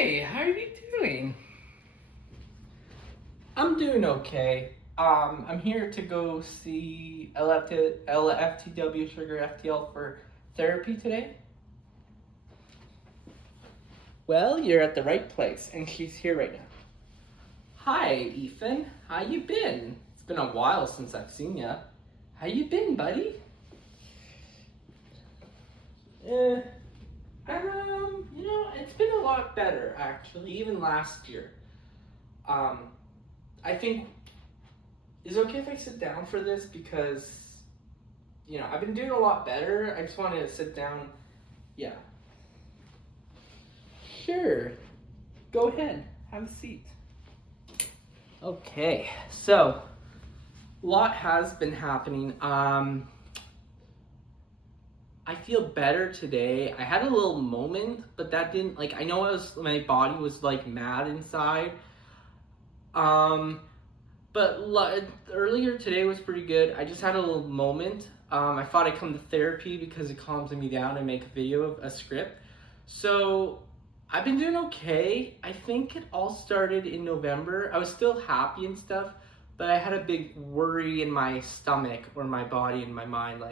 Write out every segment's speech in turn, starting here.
Hey, how are you doing? I'm doing okay. I'm here to go see LFTW Sugar FTL for therapy today. Well, you're at the right place, and she's here right now. Hi, Ethan. How you been? It's been a while since I've seen ya. How you been, buddy? Eh, it's been a lot better actually, even last year. Um, I think is it okay if I sit down for this because I've been doing a lot better. I just wanted to sit down. Yeah. Sure. Go ahead. Have a seat. Okay. So, a lot has been happening. I feel better today. I had a little moment, but that didn't I know my body was mad inside. Um But earlier today was pretty good. I just had a little moment. I thought I'd come to therapy because it calms me down and make a video of a script. So I've been doing okay. I think it all started in November. I was still happy and stuff, but I had a big worry in my stomach or my body and my mind.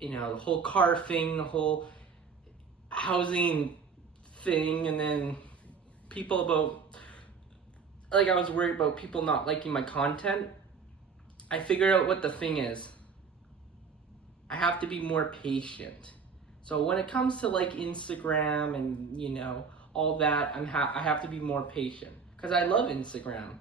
The whole car thing, the whole housing thing, and then people about I was worried about people not liking my content. I figured out what the thing is. I have to be more patient. So when it comes to Instagram and all that, I have to be more patient because I love Instagram.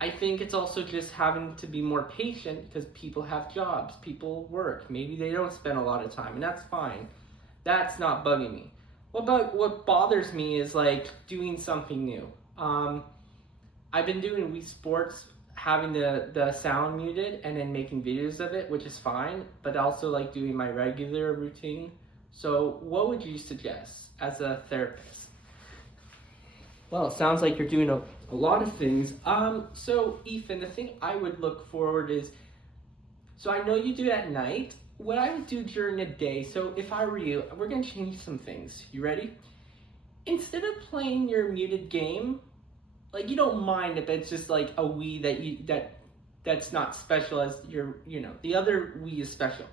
I think it's also just having to be more patient because people have jobs, people work. Maybe they don't spend a lot of time, and that's fine. That's not bugging me. What bothers me is doing something new. I've been doing Wii Sports, having the sound muted and then making videos of it, which is fine, but also doing my regular routine. So what would you suggest as a therapist? Well, it sounds like you're doing a lot of things. So Ethan, the thing I would look forward is, so I know you do it at night. What I would do during the day, so if I were you, we're gonna change some things. You ready? Instead of playing your muted game, you don't mind if it's just a Wii that's not special as the other Wii is special.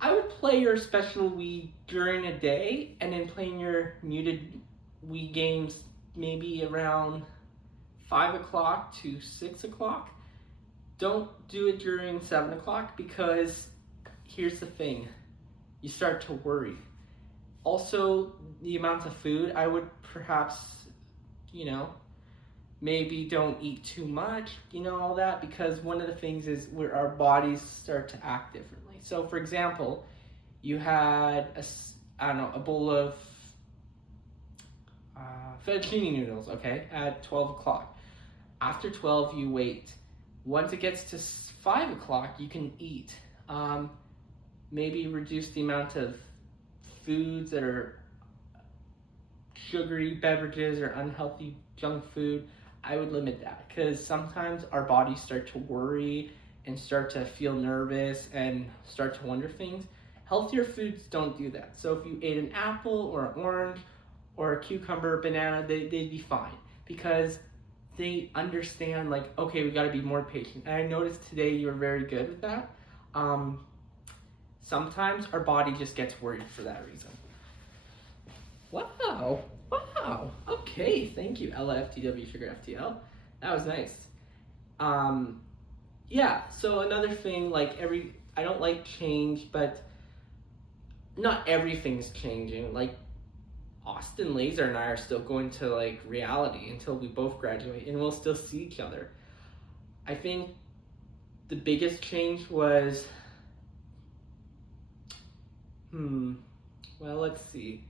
I would play your special Wii during a day and then playing your muted Wii games maybe around 5 o'clock to 6 o'clock. Don't do it during 7 o'clock because here's the thing, you start to worry. Also, the amount of food, I would perhaps, maybe don't eat too much, all that, because one of the things is where our bodies start to act differently. So for example, you had a bowl of fettuccine noodles, okay, at 12 o'clock. After 12, you wait. Once it gets to 5 o'clock, you can eat. Maybe reduce the amount of foods that are sugary beverages or unhealthy junk food. I would limit that because sometimes our bodies start to worry and start to feel nervous and start to wonder things. Healthier foods don't do that. So if you ate an apple or an orange or a cucumber or banana, they'd be fine because they understand okay, we got to be more patient. And I noticed today you were very good with that. Sometimes our body just gets worried for that reason. Wow. Okay, thank you, LFTW Sugar FTL. That was nice. Yeah, so another thing, I don't like change, but not everything's changing. Austin Laser and I are still going to reality until we both graduate, and we'll still see each other. I think the biggest change was, well, let's see.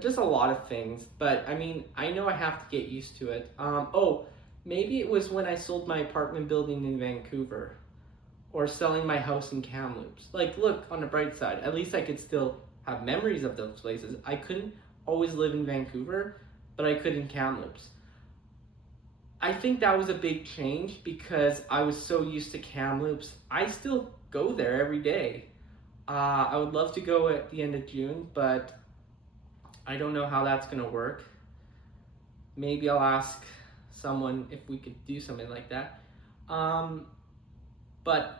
Just a lot of things, but I know I have to get used to it. Maybe it was when I sold my apartment building in Vancouver, or selling my house in Kamloops. Look, on the bright side, at least I could still have memories of those places. I couldn't always live in Vancouver, but I could in Kamloops. I think that was a big change because I was so used to Kamloops. I still go there every day. I would love to go at the end of June, but I don't know how that's gonna work. Maybe I'll ask someone if we could do something like that. But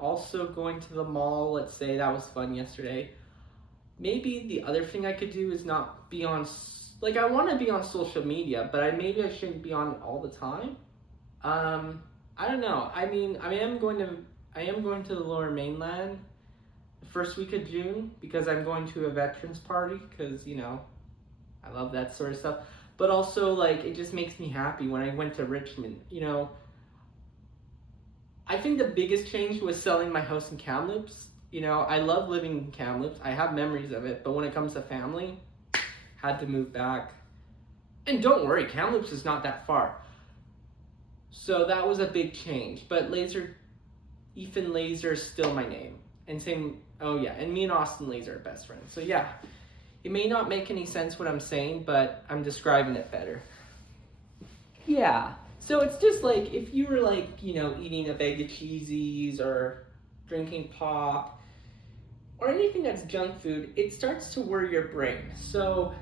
also going to the mall, let's say that was fun yesterday. Maybe the other thing I could do is not be on, like, I want to be on social media, but maybe I shouldn't be on it all the time. I don't know. I mean, I am going to the Lower Mainland the first week of June because I'm going to a veterans party because, I love that sort of stuff. But also, like, it just makes me happy when I went to Richmond, I think the biggest change was selling my house in Kamloops. I love living in Kamloops. I have memories of it, but when it comes to family, had to move back. And don't worry, Kamloops is not that far. So that was a big change. But Ethan Laser is still my name. And and me and Austin Laser are best friends. So yeah, it may not make any sense what I'm saying, but I'm describing it better. Yeah. So it's just like if you were like, eating a bag of cheesies or drinking pop or anything that's junk food, it starts to worry your brain. So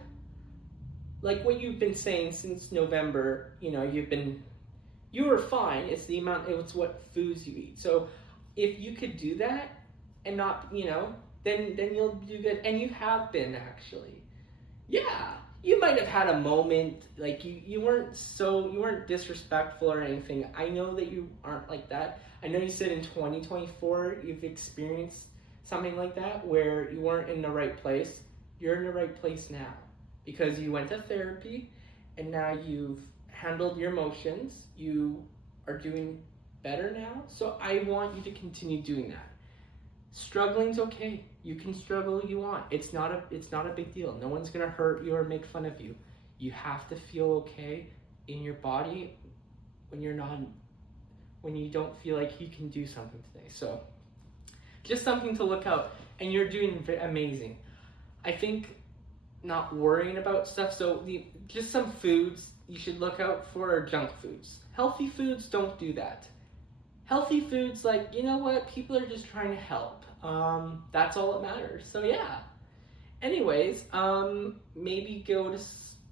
like what you've been saying since November, you were fine. It's what foods you eat. So if you could do that and not, then you'll do good. And you have been actually. Yeah. You might have had a moment, like you weren't disrespectful or anything. I know that you aren't like that. I know you said in 2024 you've experienced something like that where you weren't in the right place. You're in the right place now because you went to therapy and now you've handled your emotions. You are doing better now. So I want you to continue doing that. Struggling's okay. You can struggle if you want. It's not a big deal. No one's gonna hurt you or make fun of you. You have to feel okay in your body when you don't feel like you can do something today. So just something to look out. And you're doing amazing. I think not worrying about stuff. So just some foods you should look out for are junk foods. Healthy foods, don't do that. Healthy foods, like, people are just trying to help. That's all that matters. So yeah. Anyways, maybe go to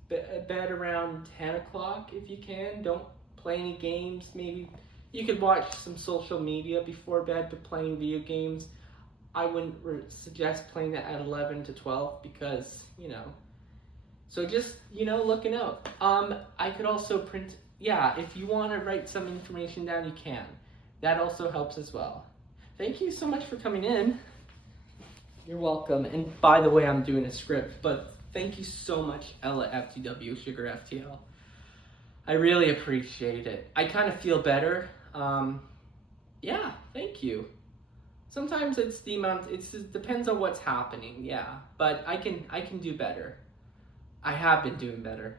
bed around 10 o'clock if you can. Don't play any games. Maybe you could watch some social media before bed, but playing video games, I wouldn't suggest playing that at 11 to 12 because, so just, looking out. I could also print, if you want to write some information down, you can. That also helps as well. Thank you so much for coming in. You're welcome. And by the way, I'm doing a script, but thank you so much, Ella FTW, Sugar FTL. I really appreciate it. I kind of feel better. Thank you. Sometimes it's the amount, it depends on what's happening, but I can do better. I have been doing better.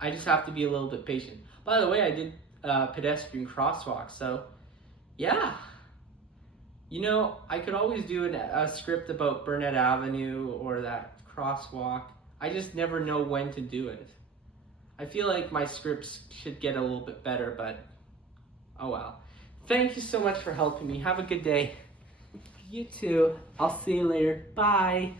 I just have to be a little bit patient. By the way, I did pedestrian crosswalk, so yeah. I could always do a script about Burnett Avenue or that crosswalk. I just never know when to do it. I feel like my scripts should get a little bit better, but oh well. Thank you so much for helping me. Have a good day. You too. I'll see you later. Bye.